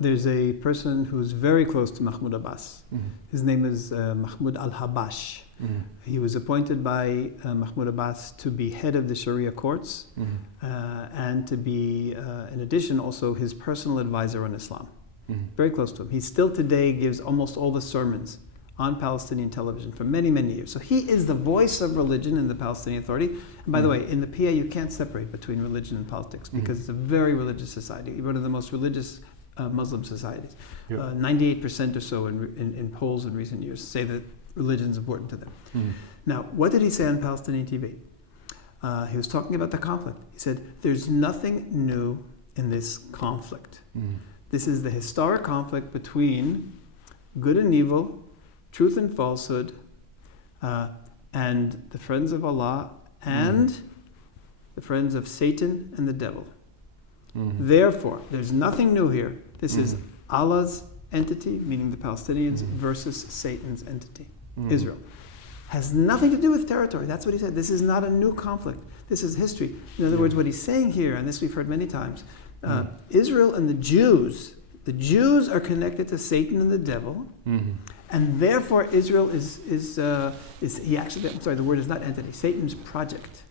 there's a person who's very close to Mahmoud Abbas. His name is Mahmoud al-Habash. He was appointed by Mahmoud Abbas to be head of the Sharia courts and to be, in addition, also his personal advisor on Islam. Very close to him. He still today gives almost all the sermons on Palestinian television for many, many years. So he is the voice of religion in the Palestinian Authority. And by the way, in the PA you can't separate between religion and politics because it's a very religious society, one of the most religious Muslim societies. 98% or so in polls in recent years say that religion is important to them. Now, what did he say on Palestinian TV? He was talking about the conflict. He said, there's nothing new in this conflict. This is the historic conflict between good and evil, truth and falsehood, and the friends of Allah and the friends of Satan and the devil. Therefore, there's nothing new here. This is Allah's entity, meaning the Palestinians, versus Satan's entity, Israel. Has nothing to do with territory. That's what he said. This is not a new conflict. This is history. In other words, what he's saying here, and this we've heard many times, Israel and the Jews are connected to Satan and the devil, and therefore Israel is he actually, I'm sorry, the word is not entity, Satan's project.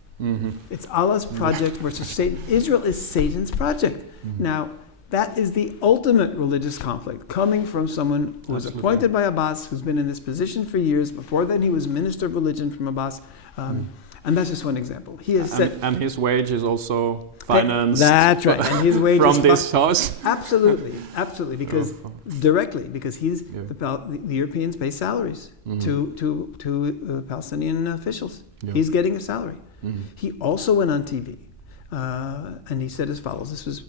It's Allah's project versus Satan. Israel is Satan's project. Now, that is the ultimate religious conflict, coming from someone who was appointed by Abbas, who's been in this position for years. Before then, he was minister of religion from Abbas. And that's just one example. He has said, and his wage is also financed. That's right. And his wage from this house. Absolutely, absolutely. Because directly, because he's the Europeans pay salaries to Palestinian officials. He's getting a salary. He also went on TV, and he said as follows. This was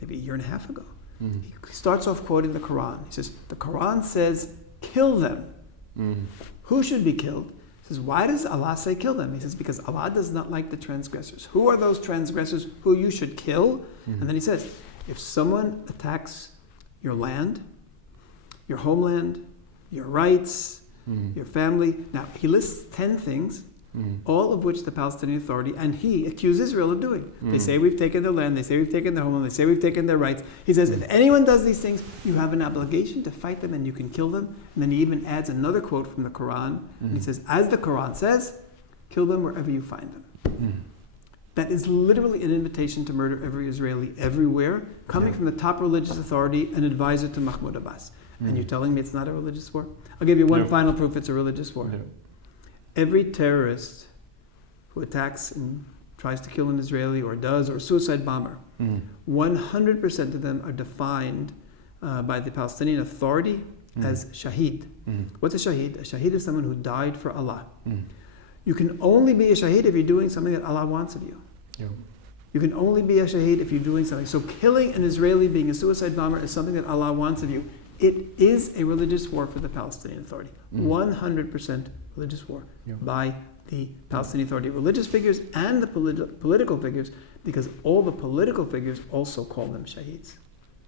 maybe a year and a half ago. He starts off quoting the Quran. He says, the Quran says, kill them. Who should be killed? He says, why does Allah say kill them? He says, because Allah does not like the transgressors. Who are those transgressors who you should kill? And then he says, if someone attacks your land, your homeland, your rights, your family. Now, he lists 10 things, all of which the Palestinian Authority and he accuse Israel of doing. They say we've taken their land, they say we've taken their homeland, they say we've taken their rights. He says, if anyone does these things, you have an obligation to fight them and you can kill them. And then he even adds another quote from the Quran. And he says, as the Quran says, kill them wherever you find them. That is literally an invitation to murder every Israeli everywhere, coming from the top religious authority, an advisor to Mahmoud Abbas. And you're telling me it's not a religious war? I'll give you one final proof it's a religious war. Every terrorist who attacks and tries to kill an Israeli or does, or a suicide bomber, 100% of them are defined by the Palestinian Authority as shaheed. What's a shaheed? A shaheed is someone who died for Allah. You can only be a shaheed if you're doing something that Allah wants of you. You can only be a shaheed if you're doing something. So killing an Israeli, being a suicide bomber, is something that Allah wants of you. It is a religious war for the Palestinian Authority. 100% religious war by the Palestinian Authority, religious figures and the political figures, because all the political figures also call them shaheeds.